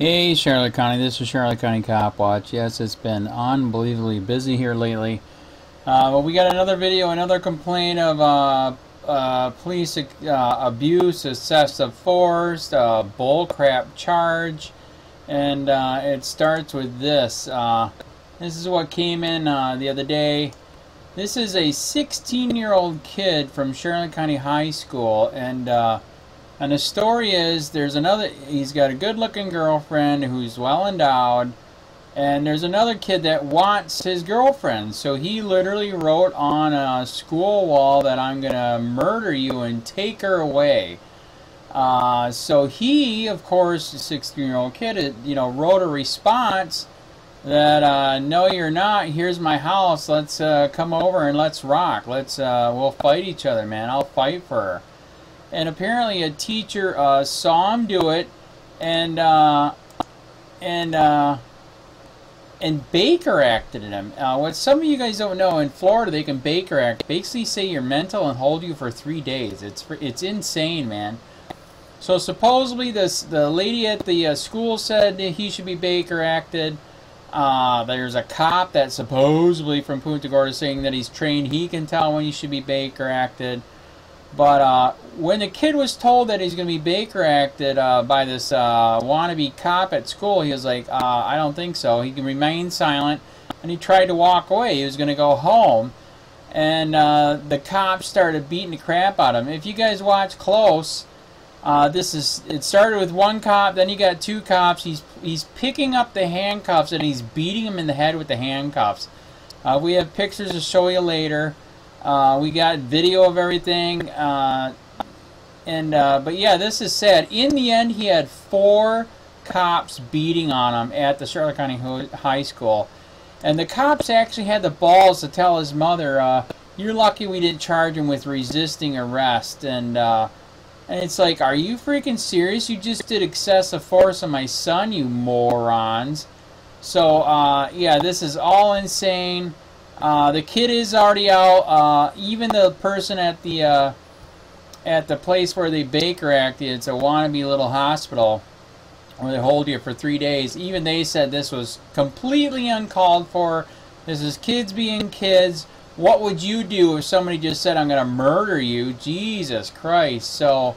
Hey Charlotte County, this is Charlotte County Cop Watch. Yes, it's been unbelievably busy here lately. Well, we got another video, another complaint of police abuse, excessive force, bullcrap charge, and it starts with this. This is what came in the other day. This is a 16-year-old kid from Charlotte County High School, and the story is he's got a good-looking girlfriend who's well endowed, and there's another kid that wants his girlfriend. So he literally wrote on a school wall that I'm gonna murder you and take her away. So he, of course, the 16-year-old kid, wrote a response that no, you're not. Here's my house. Let's come over and let's rock. We'll fight each other, man. I'll fight for her. And apparently a teacher saw him do it, and Baker acted at him. What some of you guys don't know, in Florida they can Baker act, basically say you're mental and hold you for 3 days. It's insane, man. So supposedly the lady at the school said he should be Baker acted. There's a cop that's supposedly from Punta Gorda saying that he's trained. He can tell when he should be Baker acted. But when the kid was told that he's going to be Baker acted by this wannabe cop at school, he was like, I don't think so. He can remain silent, and he tried to walk away. He was going to go home, and the cop started beating the crap out of him. If you guys watch close, it started with one cop, then you got two cops. He's picking up the handcuffs, and he's beating him in the head with the handcuffs. We have pictures to show you later. We got video of everything, but yeah, this is sad. In the end, he had 4 cops beating on him at the Charlotte County High School, and the cops actually had the balls to tell his mother, "You're lucky we didn't charge him with resisting arrest." And it's like, are you freaking serious? You just did excessive force on my son, you morons. So yeah, this is all insane. The kid is already out. Even the person at the place where they Baker acted, it's a wannabe little hospital where they hold you for 3 days. Even they said this was completely uncalled for. This is kids being kids. What would you do if somebody just said, "I'm going to murder you"? Jesus Christ. So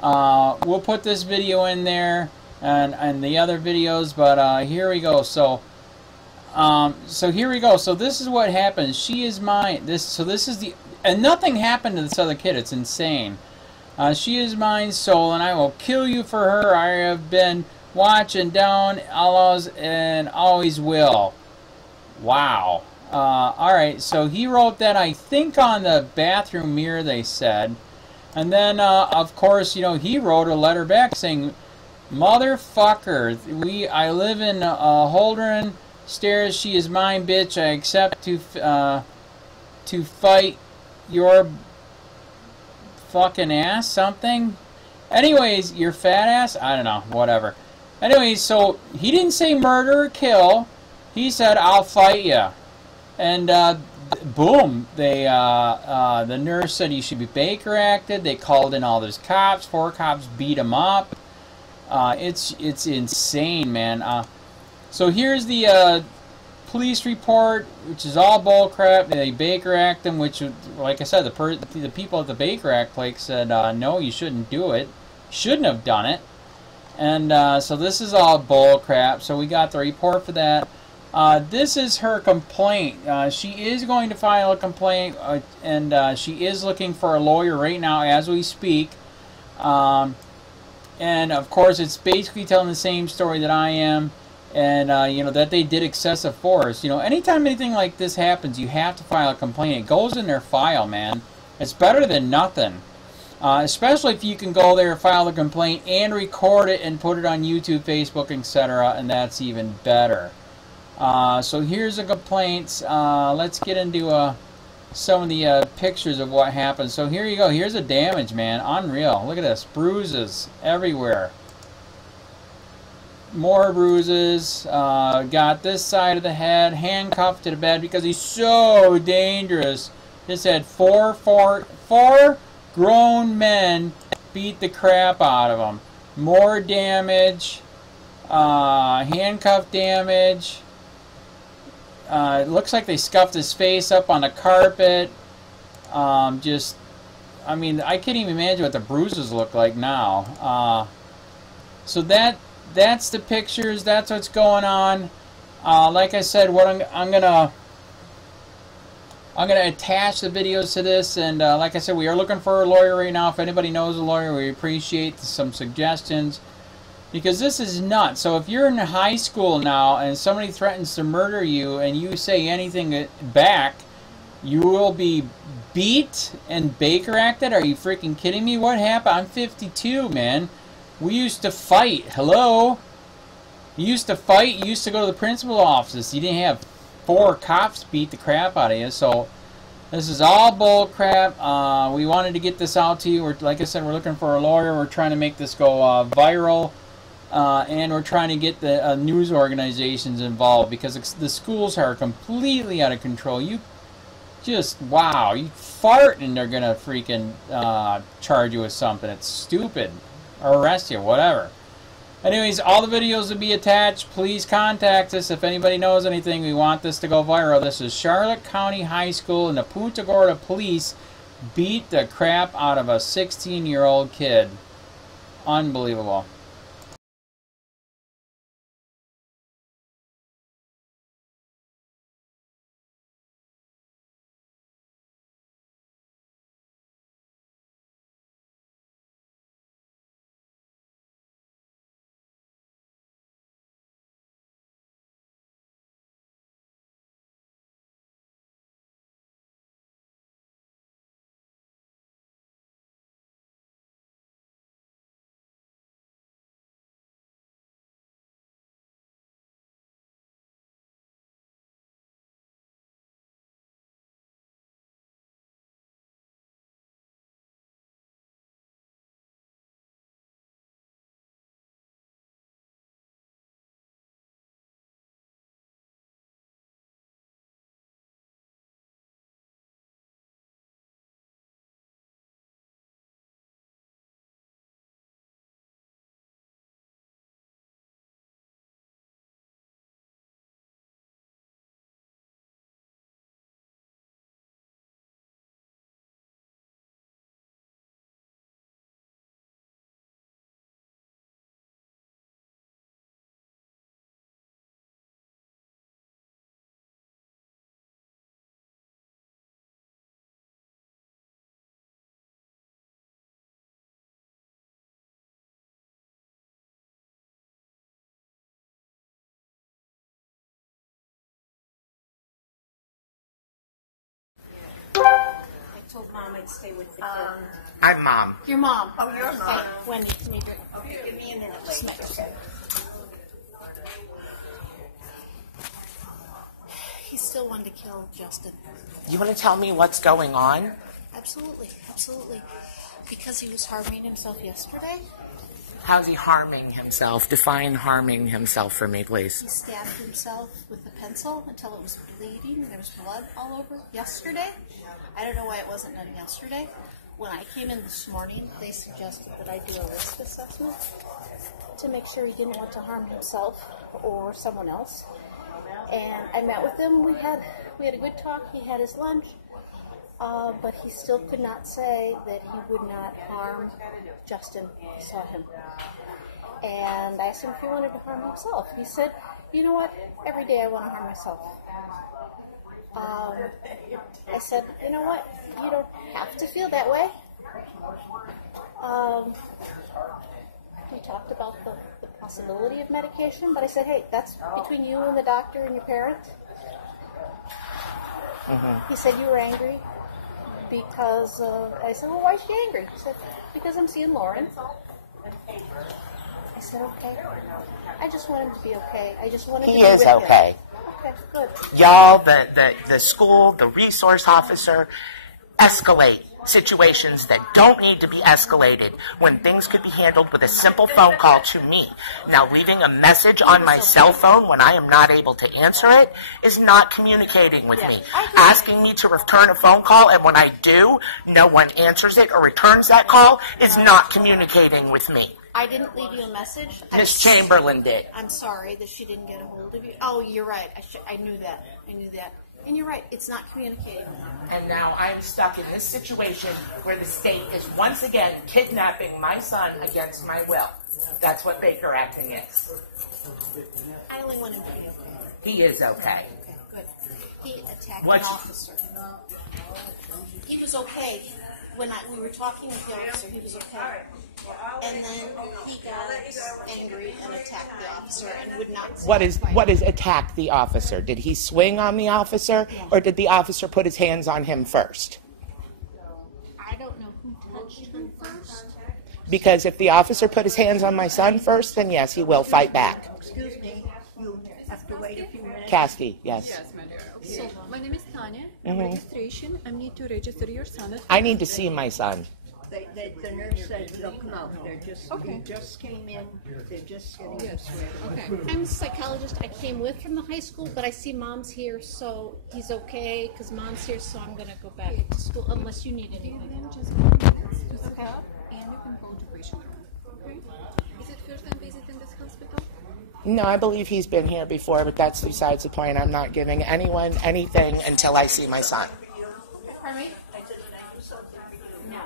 we'll put this video in there and the other videos. But here we go. So here we go. So this is what happens. She is mine. And nothing happened to this other kid. It's insane. She is mine soul, and I will kill you for her. I have been watching down always and always will. Wow. Alright, so he wrote that, I think, on the bathroom mirror, they said. And then, of course, he wrote a letter back saying, "Motherfucker, I live in Holdren Stairs. She is mine, bitch. I accept to fight your fucking ass," something. Anyways, your fat ass. I don't know. Whatever. Anyways, so he didn't say murder or kill. He said, "I'll fight you." And boom, the nurse said he should be Baker acted. They called in all those cops. 4 cops beat him up. It's insane, man. So here's the police report, which is all bullcrap. They Baker Act them, which, like I said, the people at the Baker Act place said, no, you shouldn't do it. Shouldn't have done it. And so this is all bullcrap. So we got the report for that. This is her complaint. She is going to file a complaint, and she is looking for a lawyer right now as we speak. And of course, it's basically telling the same story that I am. And, that they did excessive force. Anytime anything like this happens, you have to file a complaint. It goes in their file, man. It's better than nothing. Especially if you can go there, file a complaint, and record it and put it on YouTube, Facebook, etc. And that's even better. So here's the complaints. Let's get into some of the pictures of what happened. So here you go. Here's the damage, man. Unreal. Look at this. Bruises everywhere. More bruises. Got this side of the head, handcuffed to the bed because he's so dangerous. Just had four grown men beat the crap out of him. More damage. handcuff damage. It looks like they scuffed his face up on the carpet. I mean, I can't even imagine what the bruises look like now. So that's the pictures. That's what's going on. Like I said, what I'm gonna attach the videos to this, and like I said, we are looking for a lawyer right now. If anybody knows a lawyer, we appreciate some suggestions, because this is nuts. So if you're in high school now and somebody threatens to murder you and you say anything back, you will be beat and Baker acted? Are you freaking kidding me? What happened? I'm 52, man. We used to fight. Hello? You used to fight. You used to go to the principal's office. You didn't have 4 cops beat the crap out of you. So this is all bull crap. We wanted to get this out to you. Like I said, we're looking for a lawyer. We're trying to make this go viral. And we're trying to get the news organizations involved, because the schools are completely out of control. You just, wow, you fart and they're going to freaking charge you with something. It's stupid. Or arrest you, whatever. Anyways, all the videos will be attached. Please contact us if anybody knows anything. We want this to go viral. This is Charlotte County High School, and the Punta Gorda police beat the crap out of a 16-year-old kid. Unbelievable. Told Mom I'd stay with the kid. I'm Mom. Your mom. Oh, your mom. Okay, Wendy, can you drink? Okay, give me a minute, Just please. a minute. He still wanted to kill Justin. You want to tell me what's going on? Absolutely, absolutely. Because he was harming himself yesterday. How's he harming himself? Define harming himself for me, please. He stabbed himself with a pencil until it was bleeding. There was blood all over yesterday. I don't know why it wasn't done yesterday. When I came in this morning, they suggested that I do a risk assessment to make sure he didn't want to harm himself or someone else. And I met with him. We had a good talk. He had his lunch, but he still could not say that he would not harm Justin. He saw him. And I asked him if he wanted to harm himself. He said, you know what, every day I want to harm myself. I said, you know what, you don't have to feel that way. We talked about the possibility of medication, but I said, hey, that's between you and the doctor and your parent. He said, you were angry because, I said, well, why is she angry? He said, because I'm seeing Lauren. I said, okay. I just want him to be okay. I just want him to be with him. He is okay. Okay, good. Y'all, the school, the resource officer, escalate situations that don't need to be escalated when things could be handled with a simple phone call to me. Now, leaving a message on my cell phone when I am not able to answer it is not communicating with me. Asking me to return a phone call, and when I do, no one answers it or returns that call, is not communicating with me. I didn't leave you a message. Miss Chamberlain did. I'm sorry that she didn't get a hold of you. Oh, you're right. I knew that. I knew that. And you're right. It's not communicating. And now I'm stuck in this situation where the state is once again kidnapping my son against my will. That's what Baker acting is. I only want him to be okay. He is okay. Okay, good. He attacked an officer. He was okay. When we were talking with the officer, he was okay. And then he got angry and attacked the officer and would not stop fighting. What is attack the officer? Did he swing on the officer, or did the officer put his hands on him first? I don't know who touched him first. Because if the officer put his hands on my son first, then yes, he will fight back. Excuse me, you have to wait a few minutes. Kasey, yes. Yes, my dear. Okay. So, my name is Tanya. Registration. I need to register your son. I need to see my son. The nurse said they'll come out. They're just, you just came in. They're just getting this way. Okay. I'm a psychologist. I came with from the high school, but I see Mom's here, so he's okay because Mom's here, so I'm going to go back to school unless you need anything. Then just 5 minutes to set up and you can go to patient room. Okay? Is it first time visiting this hospital? No, I believe he's been here before, but that's besides the point. I'm not giving anyone anything until I see my son. Pardon me? No.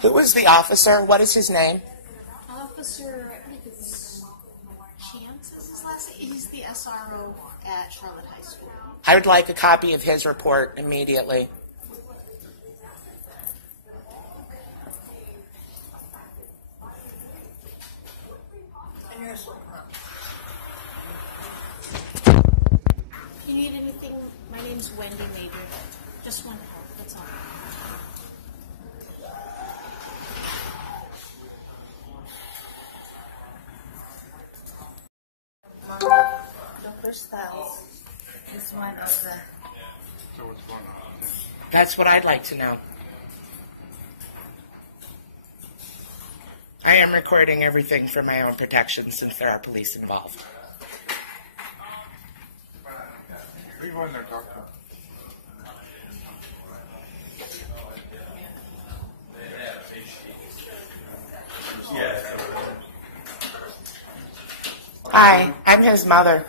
Who is the officer? What is his name? Officer, I think it's Chance is his last name. He's the SRO at Charlotte High School. I would like a copy of his report immediately. If you need anything, my name's Wendy Major. Just want help, that's all. Dr. Styles is one of the... That's what I'd like to know. I am recording everything for my own protection since there are police involved. Are you going there, doctor? Hi, I'm his mother.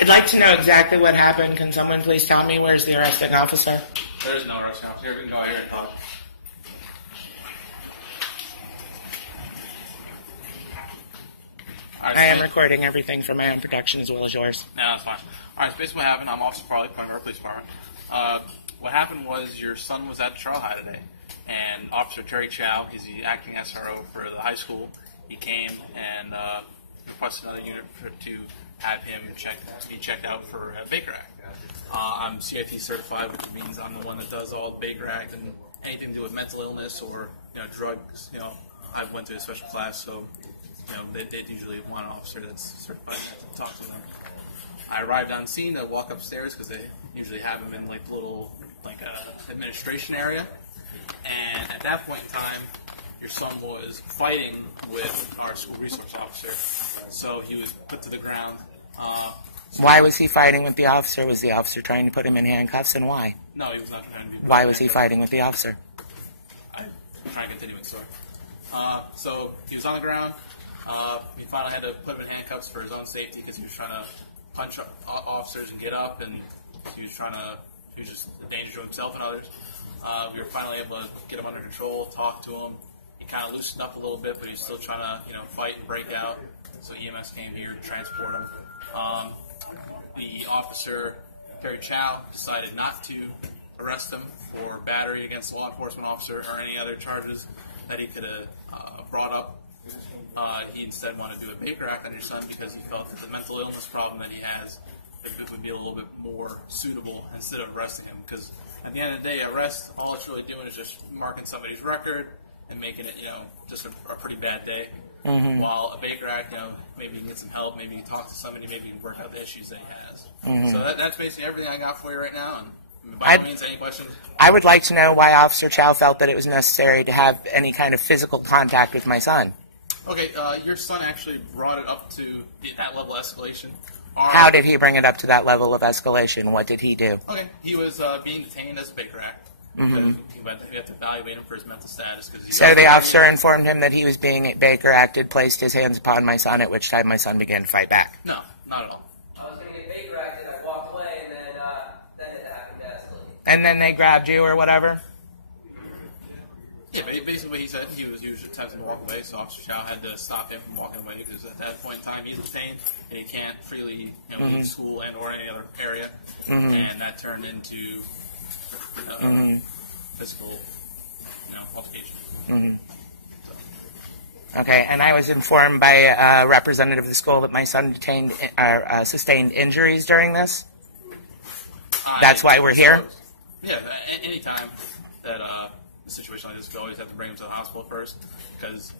I'd like to know exactly what happened. Can someone please tell me where's the arresting officer? There is no arresting officer. Here, we can go out here and talk. I am recording everything for my own protection as well as yours. No, that's fine. All right, so basically what happened, I'm Officer Farley, Punta Police Department. What happened was your son was at Trail High today, and Officer Terry Chow, he's the acting SRO for the high school. He came and requested another unit to have him be checked out for Baker Act. I'm CIT certified, which means I'm the one that does all Baker Act and anything to do with mental illness or drugs. I went to a special class, so they usually want an officer that's certified to talk to them. I arrived on scene to walk upstairs because they usually have him in like the little administration area, and at that point in time, your son was fighting with our school resource officer, so he was put to the ground. Why was he fighting with the officer? Was the officer trying to put him in handcuffs, and why? No, he was not trying to be. Why was he fighting with the officer? I'm trying to continue with the story. So he was on the ground. We finally had to put him in handcuffs for his own safety because he was trying to punch officers and get up, and he was just a danger to himself and others. We were finally able to get him under control, talk to him. He kind of loosened up a little bit, but he was still trying to, fight and break out. So EMS came here to transport him. The officer, Terry Chow, decided not to arrest him for battery against a law enforcement officer or any other charges that he could have brought up. He instead wanted to do a Baker Act on your son because he felt that the mental illness problem that he has would be a little bit more suitable instead of arresting him. Because at the end of the day, arrest, all it's really doing is just marking somebody's record and making it, just a pretty bad day. Mm-hmm. While a Baker Act, maybe you can get some help, maybe you can talk to somebody, maybe you can work out the issues that he has. Mm-hmm. So that's basically everything I got for you right now. And by all means, any questions? I would like to know why Officer Chow felt that it was necessary to have any kind of physical contact with my son. Okay, your son actually brought it up to that level of escalation How did he bring it up to that level of escalation? What did he do? Okay, he was being detained as a Baker Act. Mm-hmm. We have to evaluate him for his mental status. So the officer informed him that he was being Baker acted, placed his hands upon my son, at which time my son began to fight back. No, not at all. I was going to get Baker acted, I walked away, and then it happened to escalate. And then they grabbed you or whatever? Yeah, basically what he said, he was attempting to walk away, so Officer Chow had to stop him from walking away, because at that point in time he's detained, and he can't freely leave school and or any other area, and that turned into physical altercation. Okay, and I was informed by a representative of the school that my son sustained injuries during this? That's why we're here? Yeah, anytime that a situation like this, we always have to bring him to the hospital first, because...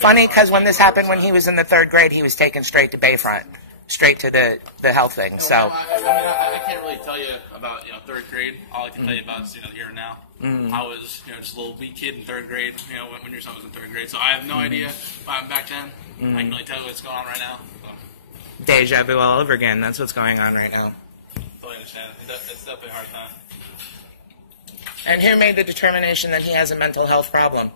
Funny, because when this happened when he was in the 3rd grade, he was taken straight to Bayfront, straight to the health thing, so... I can't really tell you about, 3rd grade. All I can tell you about is, here and now. I was, just a little weak kid in 3rd grade, when your son was in 3rd grade, so I have no idea back then. I can really tell you what's going on right now. So. Deja vu all over again, that's what's going on right now. Totally understand. It's definitely a hard time. And who made the determination that he has a mental health problem?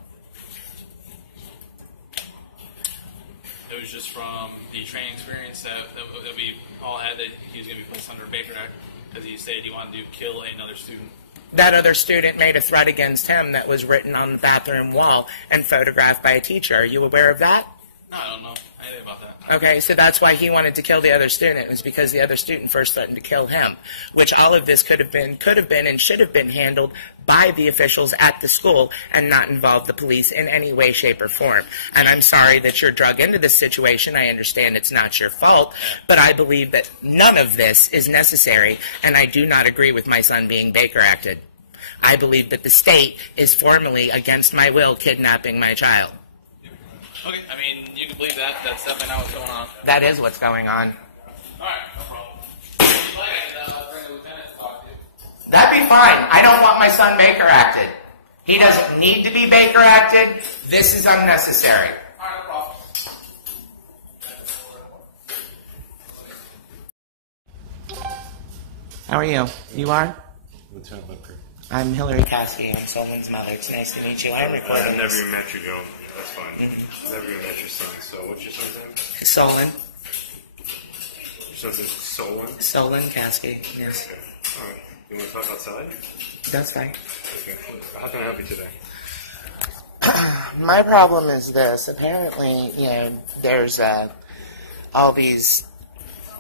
It was just from the training experience that we all had, that he was going to be placed under a Baker Act, because he said he wanted to kill another student. That other student made a threat against him that was written on the bathroom wall and photographed by a teacher. Are you aware of that? No, I don't know anything about that. Okay, so that's why he wanted to kill the other student. It was because the other student first threatened to kill him, which all of this could have been, and should have been handled by the officials at the school and not involve the police in any way, shape, or form. And I'm sorry that you're drug into this situation. I understand it's not your fault, but I believe that none of this is necessary, and I do not agree with my son being Baker acted. I believe that the state is formally, against my will, kidnapping my child. Okay, I mean, you can believe that. That's definitely not what's going on. That is what's going on. All right, no problem. Bring the lieutenant to talk to you. That'd be fine. I don't want my son Baker acted. He doesn't need to be Baker acted. This is unnecessary. All right, no problem. How are you? You are? Lieutenant Lipker. I'm Hillary Kasey. I'm Solon's mother. It's nice to meet you. I'm recording. I've never even met you, Joe. That's fine. Never even met your son. So, what's your son's name? Solon. Your son's name is Solon? Solon Kasey, yes. Okay. All right. You want to talk outside? That's fine. Okay. How can I help you today? My problem is this. Apparently, there's all these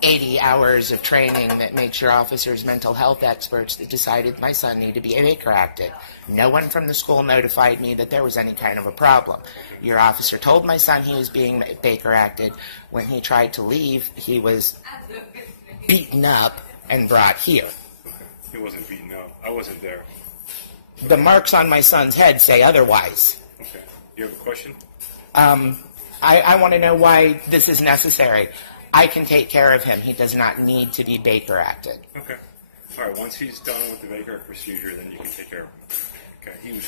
80 hours of training that makes your officers mental health experts that decided my son needed to be Baker acted. No one from the school notified me that there was any kind of a problem. Your officer told my son he was being Baker acted. When he tried to leave, he was beaten up and brought here. Okay. He wasn't beaten up. I wasn't there. The marks on my son's head say otherwise. Okay. You have a question? I want to know why this is necessary. I can take care of him. He does not need to be Baker acted. Okay. All right. Once he's done with the Baker Act procedure, then you can take care of him. Okay.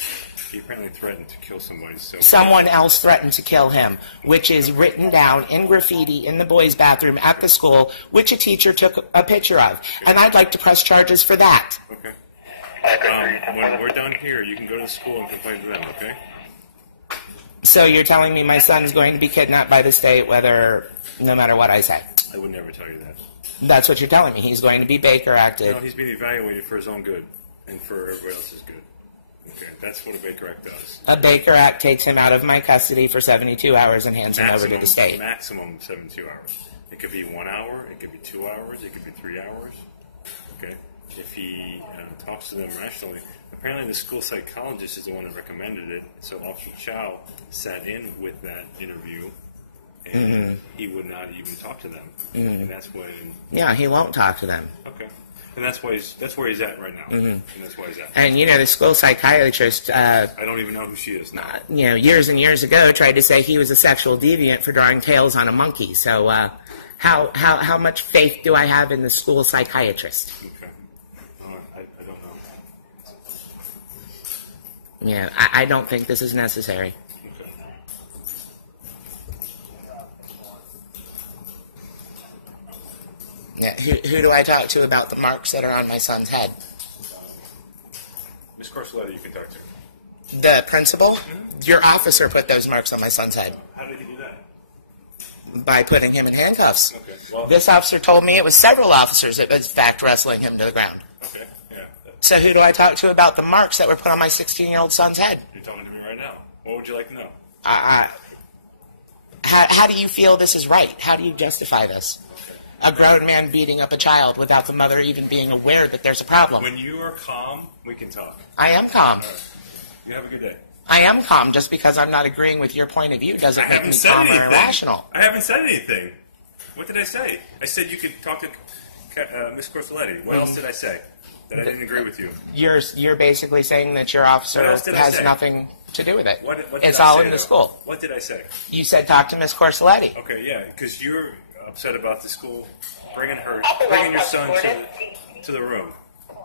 He apparently threatened to kill somebody. So someone else threatened to kill him, which is written down in graffiti in the boys' bathroom at the school, which a teacher took a picture of. Okay. And I'd like to press charges for that. Okay. When we're done here, you can go to the school and complain to them, okay? So you're telling me my son's going to be kidnapped by the state, no matter what I say? I would never tell you that. That's what you're telling me. He's going to be Baker acted. No, he's being evaluated for his own good and for everybody else's good. Okay, that's what a Baker Act does. A Baker Act takes him out of my custody for 72 hours and hands him over to the state. Maximum 72 hours. It could be 1 hour, it could be 2 hours, it could be 3 hours. Okay? If he talks to them rationally. Apparently the school psychologist is the one that recommended it, so Officer Chow sat in with that interview, and he would not even talk to them. And that's when... Yeah, he won't talk to them. Okay. And that's where he's at right now. And that's why he's at. And, the school psychiatrist... I don't even know who she is now. Years and years ago tried to say he was a sexual deviant for drawing tails on a monkey. So how much faith do I have in the school psychiatrist? Okay. I don't know. Yeah, I don't think this is necessary. Okay. Yeah, who do I talk to about the marks that are on my son's head? Miss Corsoletti, you can talk to. The principal? Your officer put those marks on my son's head. How did he do that? By putting him in handcuffs. Okay. Well, this officer told me it was several officers that was fact wrestling him to the ground. Okay. Yeah. So who do I talk to about the marks that were put on my 16-year-old son's head? You're talking to me right now. What would you like to know? How do you feel this is right? How do you justify this? A grown man beating up a child without the mother even being aware that there's a problem. When you are calm, we can talk. I am calm. All right. You have a good day. I am calm. Just because I'm not agreeing with your point of view doesn't make me calm or irrational. I haven't said anything. What did I say? I said you could talk to Miss Corsoletti. What else did I say that I didn't agree with you? You're basically saying that your officer has nothing to do with it. What it's all in the school. What did I say? You said talk to Miss Corsoletti. Okay, yeah, because you're upset about the school bringing your son to the room.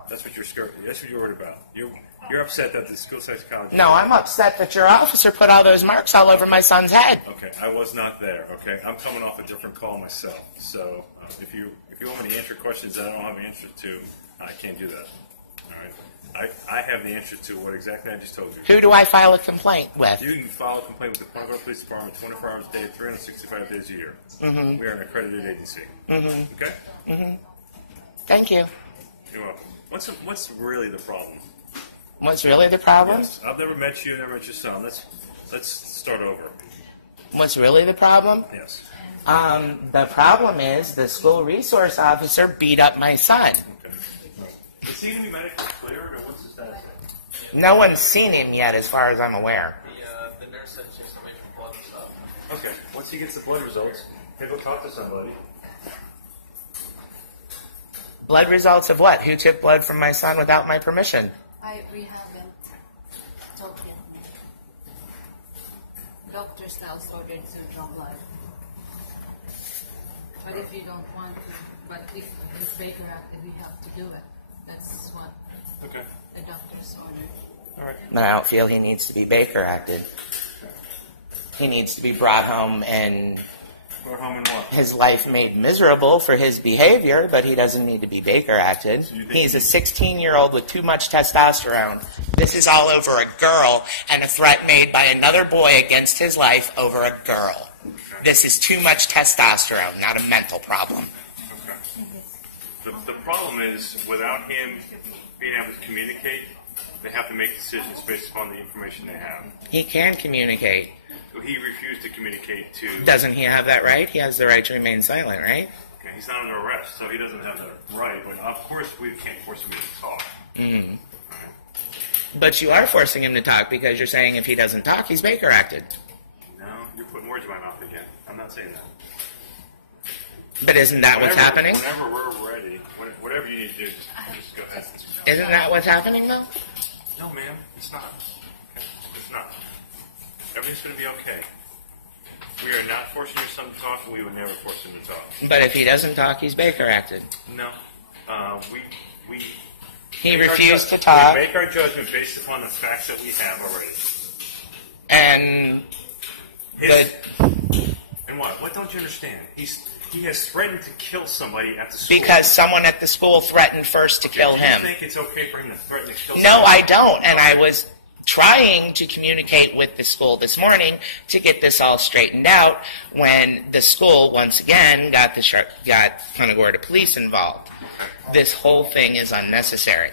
That's what you're scared. That's what you're worried about. You're upset that the school psychologist. No, I'm upset that your officer put all those marks all over my son's head. Okay, I was not there. Okay, I'm coming off a different call myself. So if you want me to answer questions that I don't have the answer to, I can't do that. All right. I have the answer to what exactly I just told you. Who do I file a complaint with? You can file a complaint with the Punta Gorda Police Department 24 hours a day, 365 days a year. Mm-hmm. We are an accredited agency. Mm-hmm. Okay? Mm-hmm. Thank you. You're welcome. What's really the problem? What's really the problem? Yes. I've never met you, never met your son. Let's start over. What's really the problem? Yes. The problem is the school resource officer beat up my son. Okay. Is he going to be medically cleared, or what's his status? No one's seen him yet, as far as I'm aware. The nurse said she's away from blood and stuff. Okay. Once he gets the blood results, he'll go talk to somebody. Blood results of what? Who took blood from my son without my permission? We haven't told him. Doctors now ordered to draw blood. But if you don't want to, but if it's Baker active, we have to do it. That's what the doctors ordered. All right. And I don't feel he needs to be Baker acted. He needs to be brought home and his life made miserable for his behavior, but he doesn't need to be Baker acted. He's a 16-year-old with too much testosterone. This is all over a girl and a threat made by another boy against his life over a girl. This is too much testosterone, not a mental problem. Okay. The problem is, without him being able to communicate, they have to make decisions based upon the information they have. He can communicate. He refused to communicate to... Doesn't he have that right? He has the right to remain silent, right? Okay, he's not under arrest, so he doesn't have the right. But of course, we can't force him to talk. Mm-hmm. Right. But you are forcing him to talk because you're saying if he doesn't talk, he's Baker acted. No, you're putting words in my mouth again. I'm not saying that. But isn't that what's happening? Whenever we're ready, whatever you need to do, just go ahead. Isn't that what's happening, though? No, ma'am, it's not. It's not. Everything's going to be okay. We are not forcing your son to talk, and we would never force him to talk. But if he doesn't talk, he's Baker acted. No. He refused to talk. We make our judgment based upon the facts that we have already. And... And what? What don't you understand? He has threatened to kill somebody at the school. Because someone at the school threatened first to kill him. Do you think it's okay for him to threaten to kill somebody? No, I don't. And I was trying to communicate with the school this morning to get this all straightened out when the school, once again, got Punta Gorda police involved. This whole thing is unnecessary.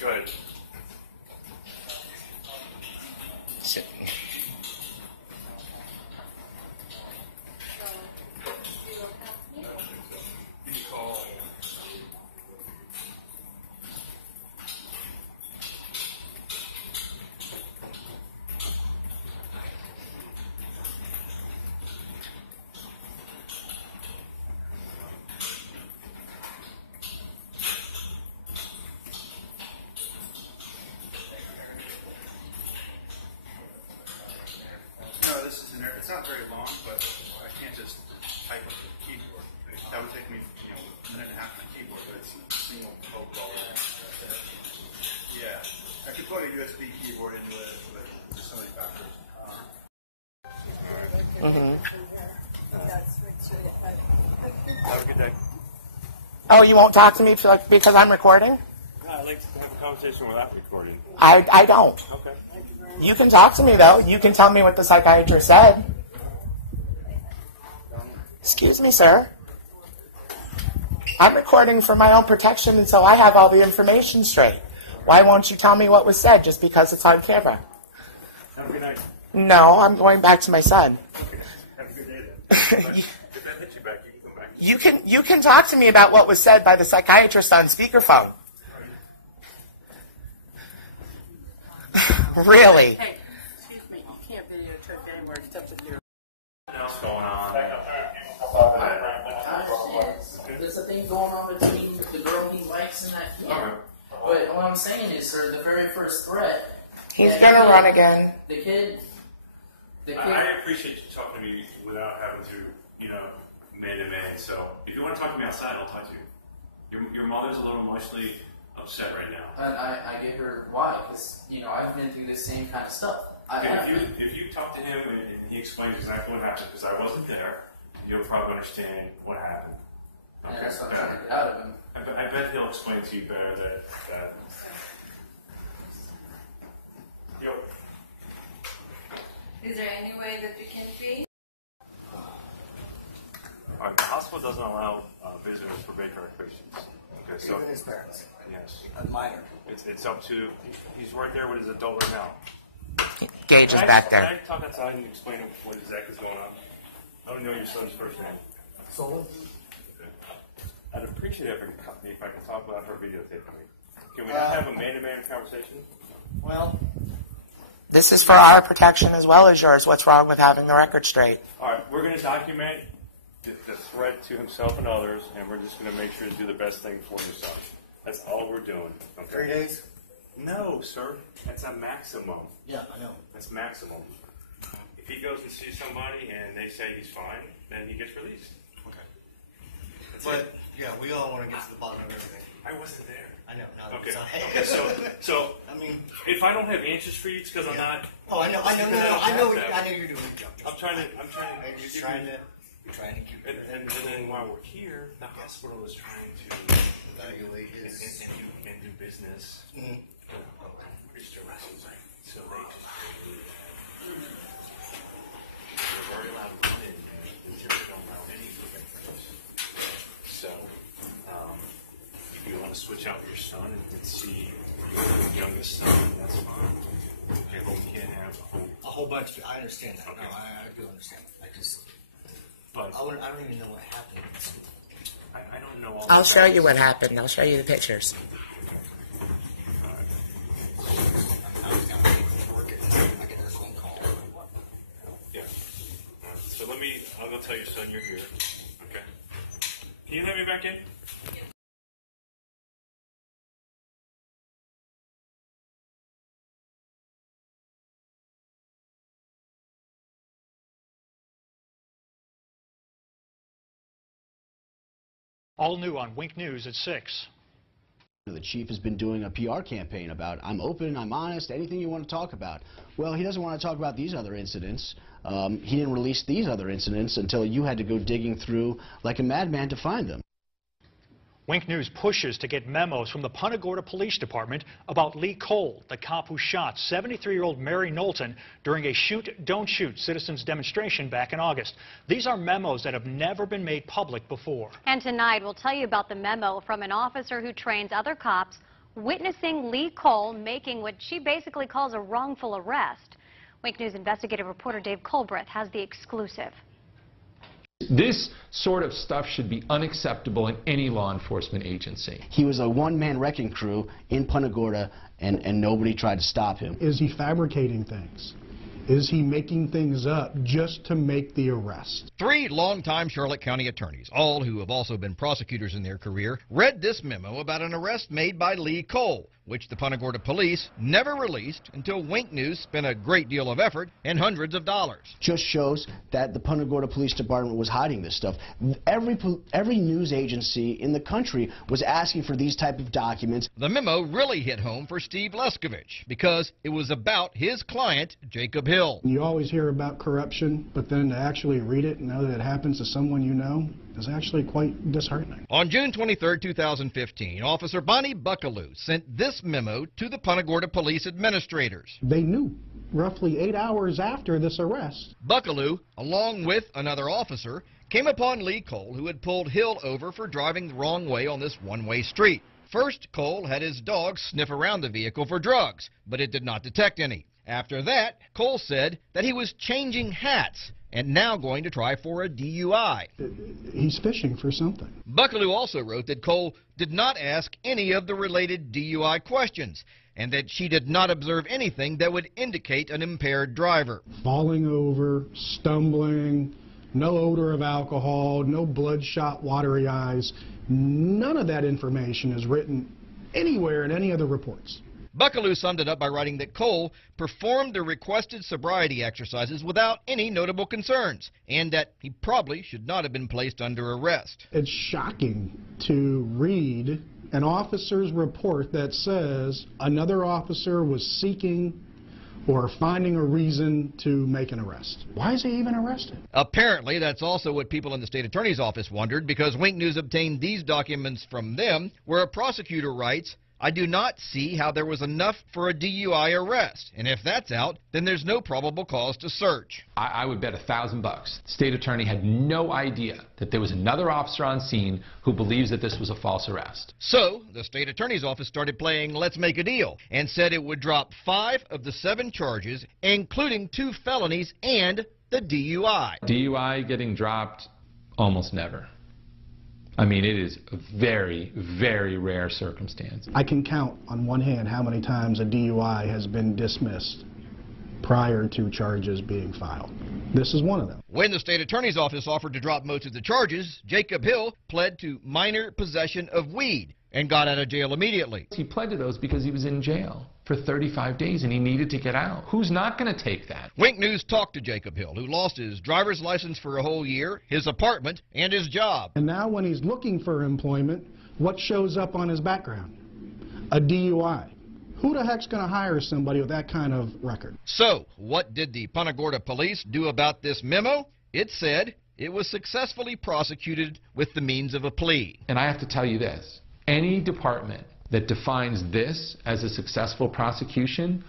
Go ahead. Oh, you won't talk to me because I'm recording? No, I'd like to have a conversation without recording. I don't. Okay. You can talk to me, though. You can tell me what the psychiatrist said. Excuse me, sir. I'm recording for my own protection, and so I have all the information straight. Why won't you tell me what was said just because it's on camera? Have a good night. No, I'm going back to my son. Okay. Have a good day then. If that hits you back, you can come back. You can talk to me about what was said by the psychiatrist on speakerphone. Really? Hey, excuse me, you can't videotape anywhere except with your... What else going on? There's a thing going on between the girl he likes and that kid. But what I'm saying is, sir, the very first threat... He's gonna run again. The kid... I appreciate you talking to me without having to, man to man. So if you want to talk to me outside, I'll talk to you. Your mother's a little emotionally upset right now. And I get her why, because, I've been through the same kind of stuff. If you talk to him and he explains exactly what happened, because I wasn't there, you'll probably understand what happened. Okay? And that's what I'm trying to get out of him. I bet he'll explain to you better that Yo. Is there any way that you can be? All right, the hospital doesn't allow visitors for Baker patients. Okay, so even his parents. Yes. A minor. It's up to. He's right there with his adult right now. Gage is back there. Can I talk outside and explain what exactly is going on? I don't know your son's first name. Solon? I'd appreciate it if I can talk about her videotaping me. Can we not have a man-to-man conversation? Well, this is for our protection as well as yours. What's wrong with having the record straight? All right, we're going to document the threat to himself and others, and we're just going to make sure to do the best thing for your son. That's all we're doing. Okay? 3 days? No, sir. That's a maximum. Yeah, I know. That's maximum. If he goes and sees somebody and they say he's fine, then he gets released. Okay. That's it. Yeah, we all want to get to the bottom of everything. I wasn't there. I know. No, Okay. It's So I mean, if I don't have answers for you, it's because I'm not. Oh, I know. I know you're doing a job. I'm trying to. You're trying to keep it. And then while we're here, the hospital is trying to evaluate his and do business. Mm-hmm. So they just they're very allowed to run in there. They don't allow any fingerprints. So if you want to switch out your son and see your youngest son, that's fine. Okay, but we can't have a whole bunch. I understand that. Okay. No, I do understand. But I don't even know what happened. I don't know all. I'll show you what happened. I'll show you the pictures. So I'll go tell your son you're here. Okay. Can you let me back in? All new on Wink News at 6. The chief has been doing a PR campaign about, I'm open, I'm honest, anything you want to talk about. Well, he doesn't want to talk about these other incidents. He didn't release these other incidents until you had to go digging through like a madman to find them. Wink News pushes to get memos from the Punta Gorda Police Department about Lee Cole, the cop who shot 73-year-old Mary Knowlton during a shoot, don't shoot citizens demonstration back in August. These are memos that have never been made public before. And tonight we'll tell you about the memo from an officer who trains other cops witnessing Lee Cole making what she basically calls a wrongful arrest. Wink News investigative reporter Dave Colbreth has the exclusive. This sort of stuff should be unacceptable in any law enforcement agency. He was a one-man wrecking crew in Punta Gorda, and nobody tried to stop him. Is he fabricating things? Is he making things up just to make the arrest? 3 longtime Charlotte County attorneys, all who have also been prosecutors in their career, read this memo about an arrest made by Lee Cole, which the Punta Gorda police never released until Wink News spent a great deal of effort and hundreds of dollars. Just shows that the Punta Gorda Police Department was hiding this stuff. Every news agency in the country was asking for these type of documents. The memo really hit home for Steve Leskovich because it was about his client, Jacob Hill. Hill. You always hear about corruption, but then to actually read it and know that it happens to someone you know is actually quite disheartening. On June 23, 2015, Officer Bonnie Buckaloo sent this memo to the Punta Gorda police administrators. They knew roughly 8 hours after this arrest. Buckaloo, along with another officer, came upon Lee Cole, who had pulled Hill over for driving the wrong way on this one-way street. First, Cole had his dog sniff around the vehicle for drugs, but it did not detect any. After that, Cole said that he was changing hats and now going to try for a DUI. He's fishing for something. Buckaloo also wrote that Cole did not ask any of the related DUI questions and that she did not observe anything that would indicate an impaired driver. Falling over, stumbling, no odor of alcohol, no bloodshot, watery eyes. None of that information is written anywhere in any of the reports. Buckaloo summed it up by writing that Cole performed the requested sobriety exercises without any notable concerns, and that he probably should not have been placed under arrest. It's shocking to read an officer's report that says another officer was seeking or finding a reason to make an arrest. Why is he even arrested? Apparently, that's also what people in the state attorney's office wondered, because Wink News obtained these documents from them, where a prosecutor writes, "I do not see how there was enough for a DUI arrest, and if that's out, then there's no probable cause to search." I would bet $1,000 the state attorney had no idea that there was another officer on scene who believes that this was a false arrest. So, the state attorney's office started playing let's make a deal and said it would drop 5 of the 7 charges, including 2 felonies and the DUI. DUI getting dropped almost never. I mean, it is a very, very rare circumstance. I can count on one hand how many times a DUI has been dismissed prior to charges being filed. This is one of them. When the state attorney's office offered to drop most of the charges, Jacob Hill pled to minor possession of weed and got out of jail immediately. He pled to those because he was in jail for 35 days and he needed to get out. Who's not going to take that? Wink News talked to Jacob Hill, who lost his driver's license for a whole year, his apartment, and his job. And now when he's looking for employment, what shows up on his background? A DUI. Who the heck's going to hire somebody with that kind of record? So, what did the Punta Gorda police do about this memo? It said it was successfully prosecuted with the means of a plea. And I have to tell you this. Any department that defines this as a successful prosecution,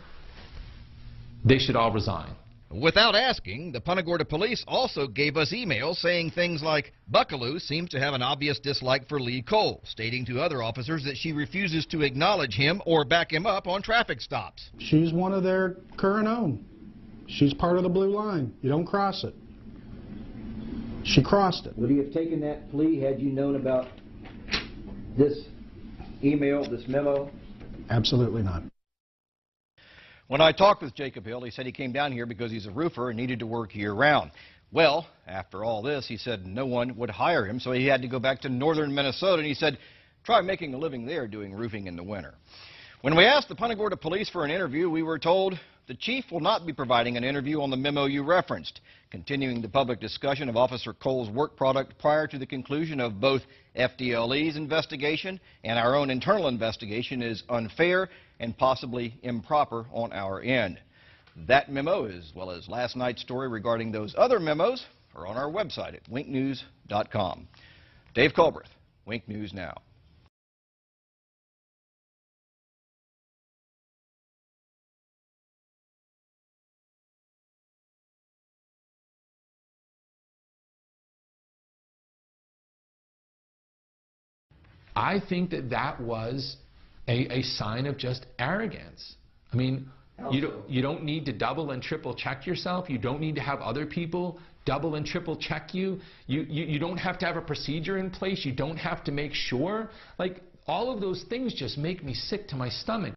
they should all resign. Without asking, the Punta Gorda police also gave us emails saying things like, Buckaloo seems to have an obvious dislike for Lee Cole, stating to other officers that she refuses to acknowledge him or back him up on traffic stops. She's one of their current own. She's part of the blue line. You don't cross it. She crossed it. Would you have taken that plea had you known about this email, this memo? Absolutely not. When I talked with Jacob Hill, he said he came down here because he's a roofer and needed to work year-round. Well, after all this, he said no one would hire him, so he had to go back to northern Minnesota, and he said, try making a living there doing roofing in the winter. When we asked the Punta Gorda police for an interview, we were told the chief will not be providing an interview on the memo you referenced, continuing the public discussion of Officer Cole's work product prior to the conclusion of both FDLE's investigation and our own internal investigation is unfair and possibly improper on our end. That memo, as well as last night's story regarding those other memos, are on our website at winknews.com. Dave Culbreth, Wink News Now. I think that that was a sign of just arrogance. I mean, you don't need to double and triple check yourself. You don't need to have other people double and triple check you. You don't have to have a procedure in place. You don't have to make sure. Like, all of those things just make me sick to my stomach.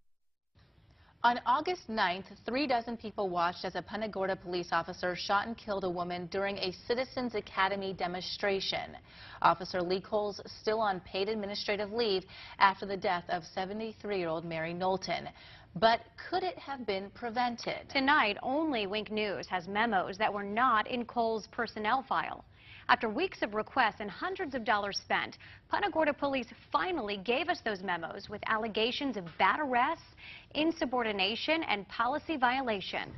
On August 9th, 3 dozen people watched as a Punta Gorda police officer shot and killed a woman during a Citizens Academy demonstration. Officer Lee Cole's still on paid administrative leave after the death of 73-year-old Mary Knowlton. But could it have been prevented? Tonight, only Wink News has memos that were not in Cole's personnel file. After weeks of requests and hundreds of dollars spent, Punta Gorda police finally gave us those memos with allegations of bad arrests, insubordination, and policy violation.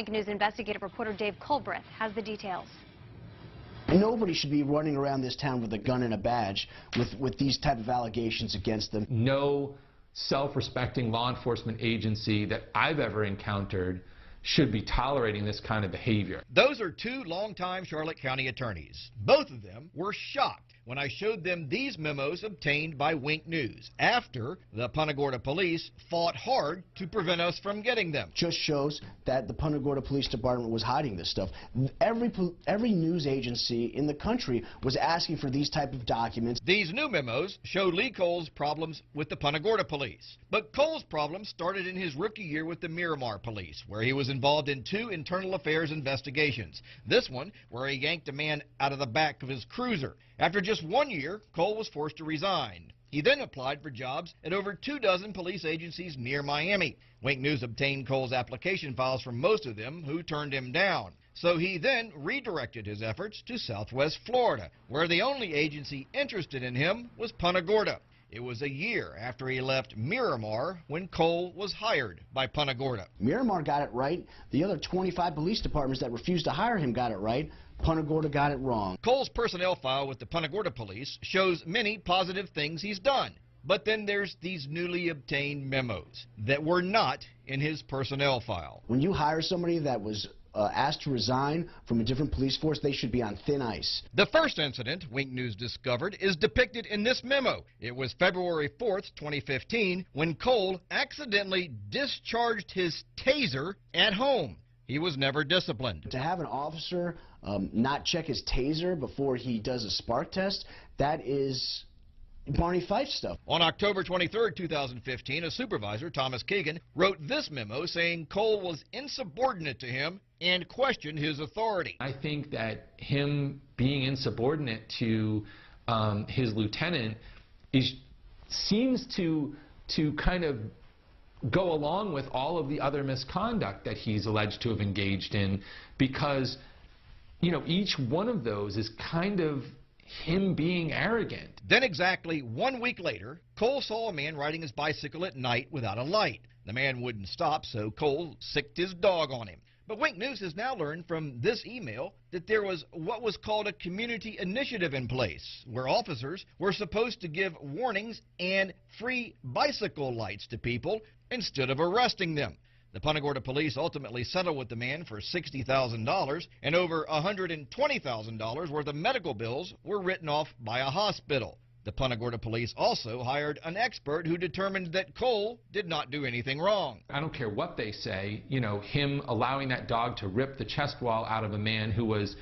Wink News investigative reporter Dave Colbreth has the details. Nobody should be running around this town with a gun and a badge with these type of allegations against them. No self-respecting law enforcement agency that I've ever encountered should be tolerating this kind of behavior. Those are two longtime Charlotte County attorneys. Both of them were shocked when I showed them these memos obtained by Wink News after the Punta Gorda police fought hard to prevent us from getting them. Just shows that the Punta Gorda Police Department was hiding this stuff. Every news agency in the country was asking for these type of documents. These new memos show Lee Cole's problems with the Punta Gorda police. But Cole's problems started in his rookie year with the Miramar police, where he was involved in 2 internal affairs investigations. This one, where he yanked a man out of the back of his cruiser. After just 1 year, Cole was forced to resign. He then applied for jobs at over 24 police agencies near Miami. Wink News obtained Cole's application files from most of them, who turned him down. So he then redirected his efforts to Southwest Florida, where the only agency interested in him was Punta Gorda. It was a year after he left Miramar when Cole was hired by Punta Gorda. Miramar got it right. The other 25 police departments that refused to hire him got it right. Punta Gorda got it wrong. Cole's personnel file with the Punta Gorda police shows many positive things he's done. But then there's these newly obtained memos that were not in his personnel file. When you hire somebody that was asked to resign from a different police force, they should be on thin ice. The first incident Wink News discovered is depicted in this memo. It was February 4th, 2015, when Cole accidentally discharged his taser at home. He was never disciplined. To have an officer not check his taser before he does a spark test, that is Barney Fife stuff. On October 23, 2015, a supervisor, Thomas Keegan, wrote this memo saying Cole was insubordinate to him and questioned his authority. I think that him being insubordinate to his lieutenant seems to kind of go along with all of the other misconduct that he's alleged to have engaged in, because, you know, each one of those is kind of him being arrogant. Then exactly 1 week later, Cole saw a man riding his bicycle at night without a light. The man wouldn't stop, so Cole sicked his dog on him. But Wink News has now learned from this email that there was what was called a community initiative in place, where officers were supposed to give warnings and free bicycle lights to people instead of arresting them. The Punta Gorda police ultimately settled with the man for $60,000, and over $120,000 worth of medical bills were written off by a hospital. The Punta Gorda police also hired an expert who determined that Cole did not do anything wrong. I don't care what they say, you know, him allowing that dog to rip the chest wall out of a man who was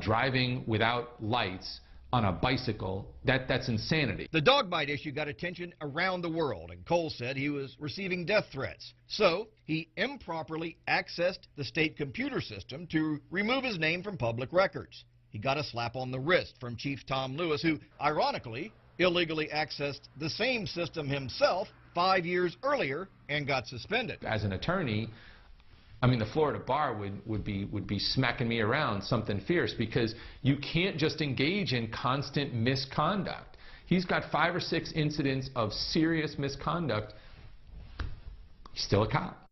driving without lights on a bicycle, that's insanity. The dog bite issue got attention around the world, and Cole said he was receiving death threats. So he improperly accessed the state computer system to remove his name from public records. He got a slap on the wrist from Chief Tom Lewis, who, ironically, illegally accessed the same system himself 5 years earlier and got suspended. As an attorney, I mean, the Florida bar would be smacking me around something fierce, because you can't just engage in constant misconduct. He's got 5 or 6 incidents of serious misconduct. He's still a cop.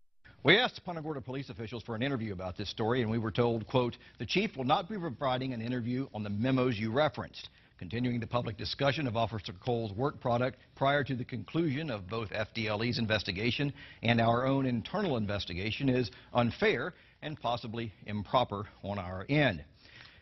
We asked Punta Gorda police officials for an interview about this story, and we were told, quote, "The chief will not be providing an interview on the memos you referenced. Continuing the public discussion of Officer Cole's work product prior to the conclusion of both FDLE's investigation and our own internal investigation is unfair and possibly improper on our end."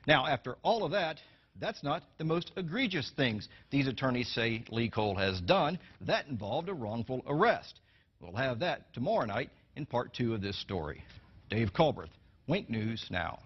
Now, after all of that, that's not the most egregious things these attorneys say Lee Cole has done. That involved a wrongful arrest. We'll have that tomorrow night in part 2 of this story. Dave Colbreth, Wink News Now.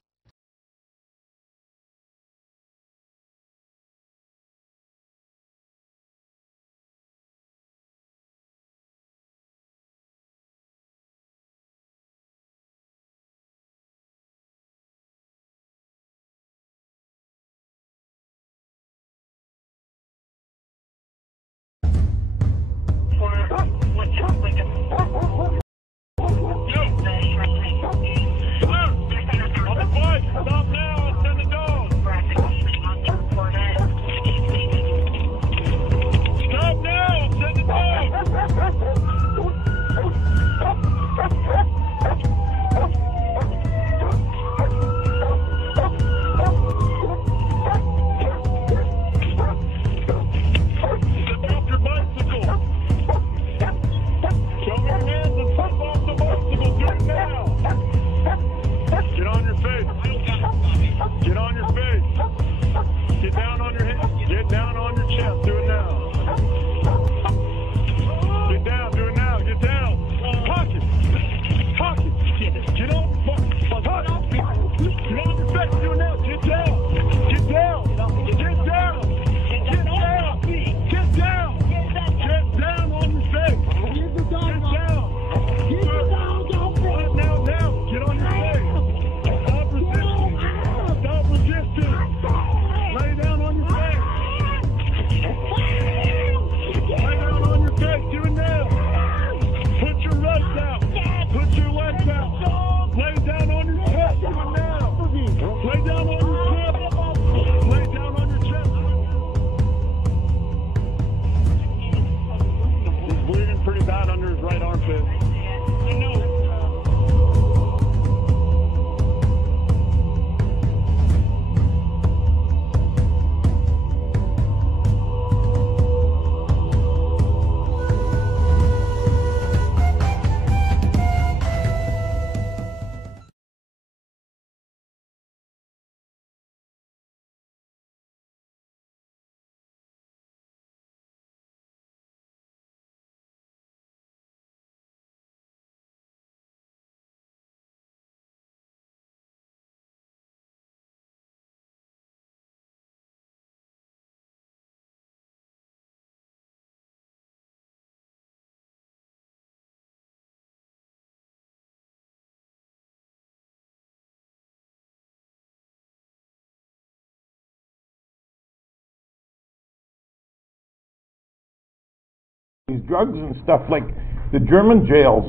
these drugs and stuff like the German jails.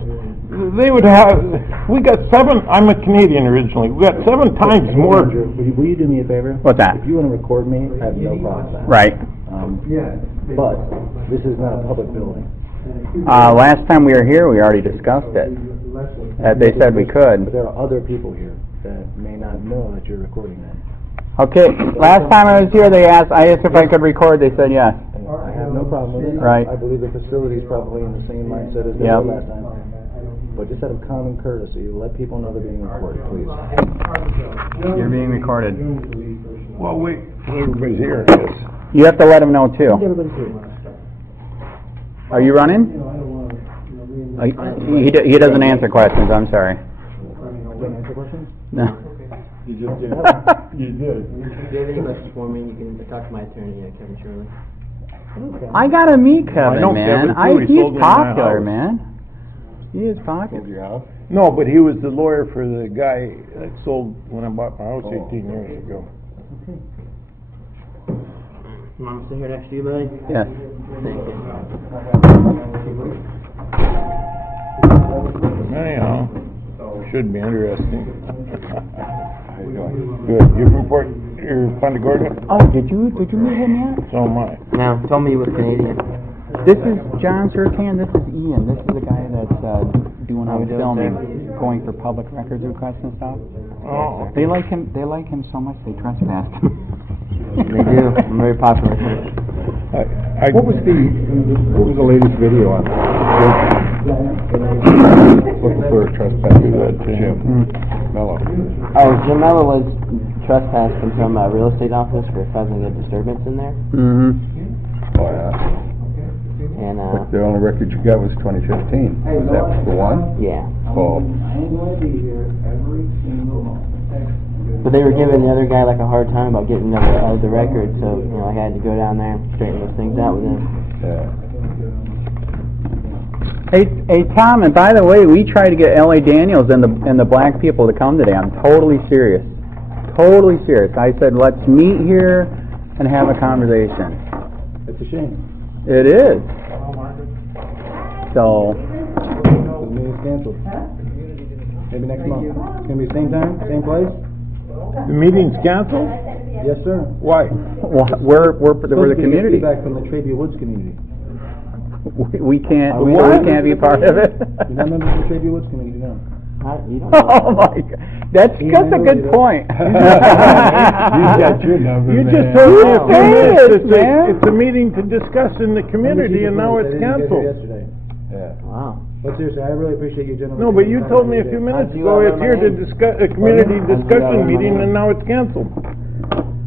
They would have. We got 7. I'm a Canadian originally. We got 7 times more. Will you do me a favor? What's that? If you want to record me, I have no problem with that. Right. But this is not a public building. Last time we were here, we already discussed it. They said we could. But there are other people here that may not know that you're recording them. Okay. Last time I was here, I asked if I could record. They said yes. I have no problem with it. Right. I believe the facility is probably in the same mindset as they were last time. But just out of common courtesy, let people know they're being recorded, please. You're being recorded. Well, wait till everybody's here. You have to let them know too. Are you running? He doesn't answer questions. I'm sorry. Answer questions? No. You just did. You did. If you have any questions for me, you can talk to my attorney, Kevin Shirley. I gotta meet Kevin, man. He's popular, house. man. He is popular. No, but he was the lawyer for the guy that sold when I bought my house 18 years ago. You want me to sit here next to you, buddy? Yes. Thank you. Anyhow, should be interesting. Good. You're from Punta Gorda? Oh, did you meet him yet? So am I. Now, tell me you were Canadian. This is John Sertan. This is Ian. This is the guy that's doing all the filming, going for public records requests and stuff. Oh. They like him. They like him so much they trespassed him. They do. I'm very popular. What was the latest video on? Looking for a trespasser. Jim Mello. Oh, Jim Mello was trespassing from a real estate office for causing a disturbance in there. Mm-hmm. Oh, yeah. And but the only record you got was 2015. That was the one? Yeah. Oh. But they were giving the other guy like a hard time about getting the record, so I had to go down there and straighten those things out with him. Yeah. Hey, Tom, and by the way, we tried to get L.A. Daniels and the black people to come today. I'm totally serious. Totally serious. I said, let's meet here and have a conversation. It's a shame. It is. So. The meeting's canceled. Maybe next month. It's going to be same time, same place? The meeting's canceled? Yes, sir. Why? We're the community. Feedback from the Traby Woods community. We can't be part of it. You're not members of the Traby Woods community, no. Oh my God, that's a good point. You got your number, you man. just told me man. It's a meeting to discuss in the community, and now it's canceled. Yeah. Wow. But seriously, I really appreciate you gentlemen. No, but you told me a few minutes ago it's here to discuss a community discussion meeting, and now it's canceled.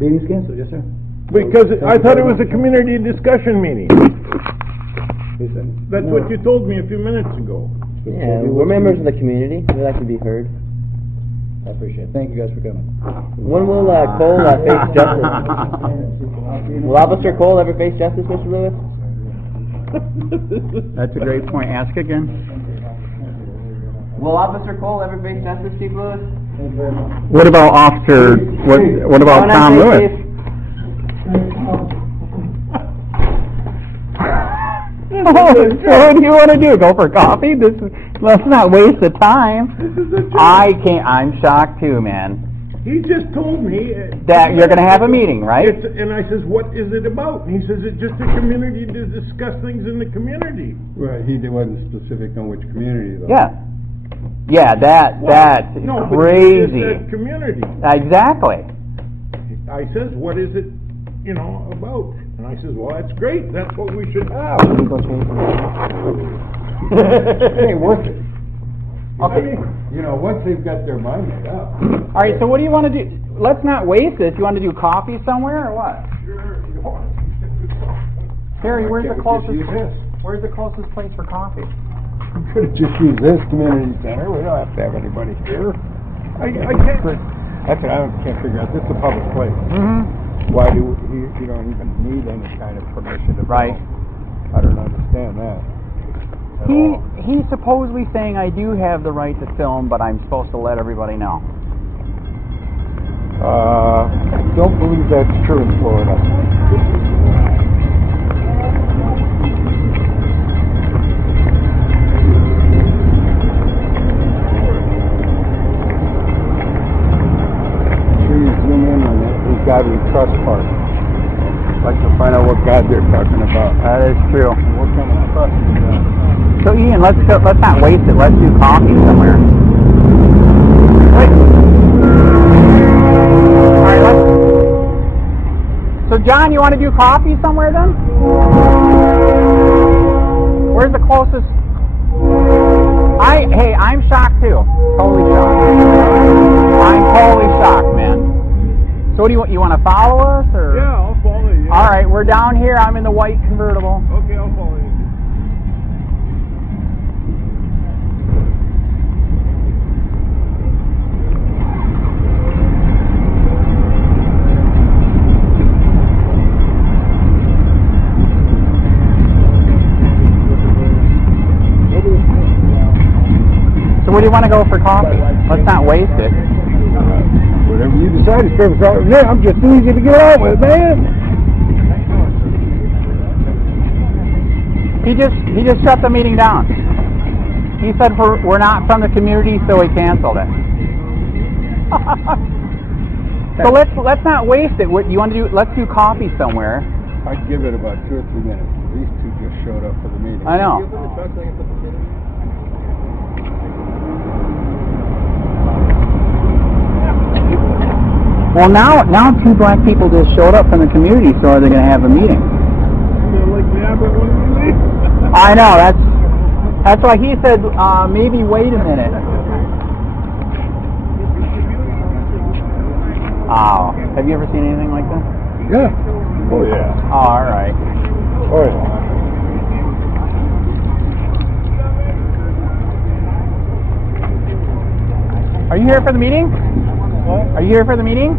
Meeting's canceled, yes, sir. Because I thought it was a community discussion meeting. That's what you told me a few minutes ago. Yeah, we're members of the community. We like to be heard. I appreciate it. Thank you guys for coming. When will Cole face justice? Will Officer Cole ever face justice, Mr. Lewis? That's a great point. Ask again. Will Officer Cole ever face justice, Chief Lewis? What about Officer? What about Tom Lewis? What do you want to do? Go for coffee? Let's not waste the time. I can't. I'm shocked too, man. He just told me that you're going to have a meeting, right? And I says, what is it about? And he says, it's just a community to discuss things in the community. Right. He wasn't specific on which community, though. Yeah. Yeah. That's crazy. But he said community. Exactly. I says, what is it, about? And I says, well, that's great. That's what we should have. It ain't worth it. Okay. Once they've got their mind made up. All right, so what do you want to do? Let's not waste this. You want to do coffee somewhere or what? Sure. Harry, where's the closest place for coffee? We could have just used this community center. We don't have to have anybody here. I can't. That's what I can't figure out. This is a public place. Mm-hmm. Why do you don't even need any kind of permission to Right. film? I don't understand that. He's supposedly saying I do have the right to film, but I'm supposed to let everybody know. I don't believe that's true in Florida. across the park. I'd like to find out what God they're talking about. That is true. What kind of trust is that? So Ian, let's not waste it. Let's do coffee somewhere. Wait. All right, so John, you want to do coffee somewhere then? Where's the closest? Hey, I'm shocked too. Totally shocked. I'm totally shocked, man. So what do you want? You want to follow us or? Yeah, I'll follow you. All right, we're down here. I'm in the white convertible. Okay, I'll follow you. So where do you want to go for coffee? Let's not waste it. Whatever you decide to serve coffee. Man, I'm just too easy to get out with, man. He just shut the meeting down. He said we're not from the community, so he canceled it. So let's not waste it. What you want to do? Let's do coffee somewhere. I'd give it about 2 or 3 minutes. These two just showed up for the meeting. I know. Well, now 2 black people just showed up from the community store. They're going to have a meeting. I know. That's why he said maybe wait a minute. Oh, have you ever seen anything like this? Yeah. Oh yeah. Oh, all right. Oh yeah. Are you here for the meeting? What? Are you here for the meeting?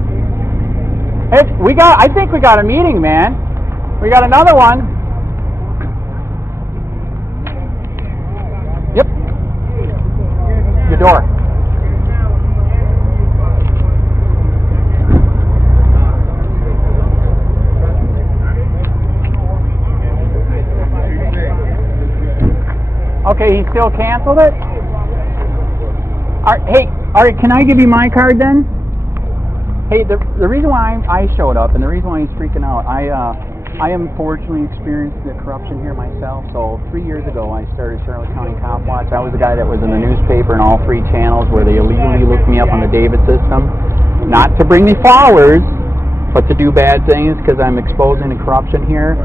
Hey, I think we got a meeting, man. We got another one. Yep. Your door. Okay, he still canceled it? All right, can I give you my card then? Hey, the reason why I showed up and the reason why he's freaking out, I unfortunately experienced the corruption here myself. So 3 years ago, I started Charlotte County COPWATCH. I was the guy that was in the newspaper and all 3 channels where they illegally looked me up on the David system. Not to bring me flowers, but to do bad things because I'm exposing the corruption here.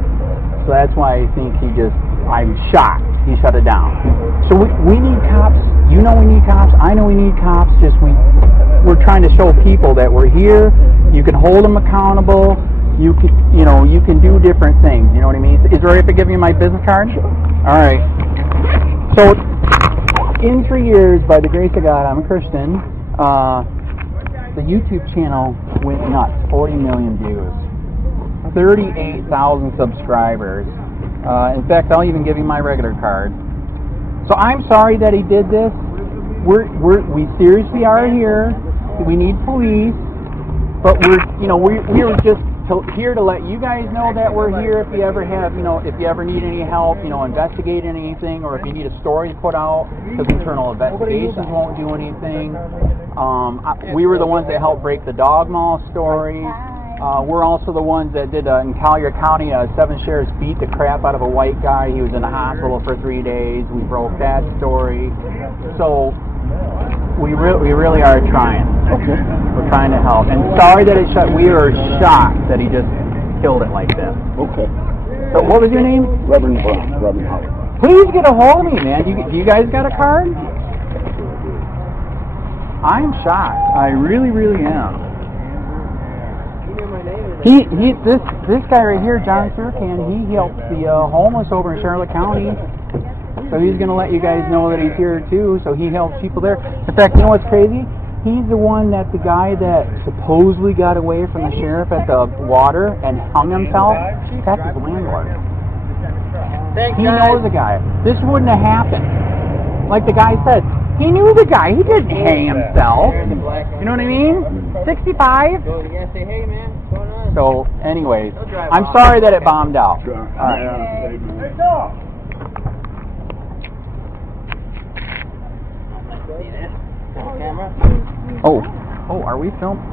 So that's why I think I'm shocked he shut it down. So we need cops. You know we need cops. I know we need cops. We're trying to show people that we're here. You can hold them accountable. You can do different things. You know what I mean? Is it alright if I give you my business card? All right. So in 3 years, by the grace of God, I'm a Christian. The YouTube channel went nuts. 40 million views. 38,000 subscribers. In fact, I'll even give you my regular card. So I'm sorry that he did this. We seriously are here. We need police, but we were just here to let you guys know that we're here. If you ever have, if you ever need any help, investigating anything, or if you need a story put out, because internal investigations won't do anything. We were the ones that helped break the dog mall story. We're also the ones that did in Collier County, 7 sheriffs beat the crap out of a white guy. He was in the hospital for 3 days. We broke that story. So we really are trying. Okay. We're trying to help. And sorry that it shut. We are shocked that he just killed it like this. Okay. So what was your name? Reverend Brown. Reverend Howard. Please get a hold of me, man. Do you guys got a card? I'm shocked. I really, really am. This guy right here, John Surcan, he helps the homeless over in Charlotte County. So he's going to let you guys know that he's here too. So he helps people there. In fact, you know what's crazy? He's the one that the guy that supposedly got away from the sheriff at the water and hung himself. That's his landlord. He knows the guy. This wouldn't have happened. Like the guy said, he knew the guy. He didn't hang himself. You know what I mean? 65. So, anyways, I'm sorry that it bombed out. All right. Oh, are we filming?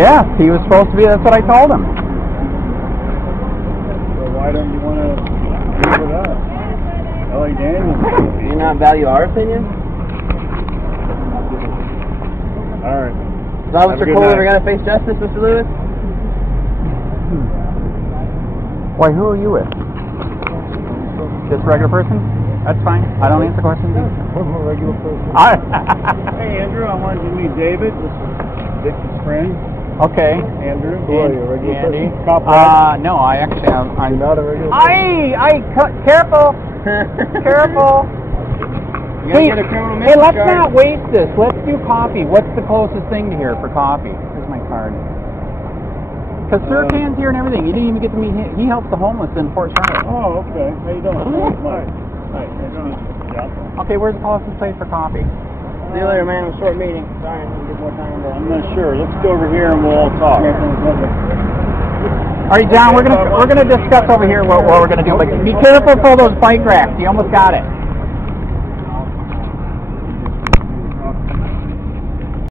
Yes, he was supposed to be. That's what I told him. So why don't you want to leave it up? Ellie Daniels. Do you not value our opinion? All right. Is Officer Cole ever going to face justice, Mr. Lewis? Why, who are you with? Just a regular person? That's fine. I don't answer questions. I'm a regular person. Hey, Andrew, I wanted you to meet David. This is Dick's friend. Okay. Andrew. Who are you, a regular person? No, I actually am. I'm not a regular person. Careful. Careful. Hey, let's not waste this. Let's do coffee. What's the closest thing to here for coffee? Here's my card. Because Sir Can's here and everything. You didn't even get to meet him. He helps the homeless in Fort Charlotte. Oh, okay. How you doing? Hi. Hi. How you doing? Yeah. Okay, where's the closest place for coffee? See you later, man. It was a short meeting. Sorry, I didn't get more time. I'm not sure. Let's go over here and we'll all talk. All right, John, we're gonna discuss over here what we're gonna do. But be careful for those bike racks. You almost got it.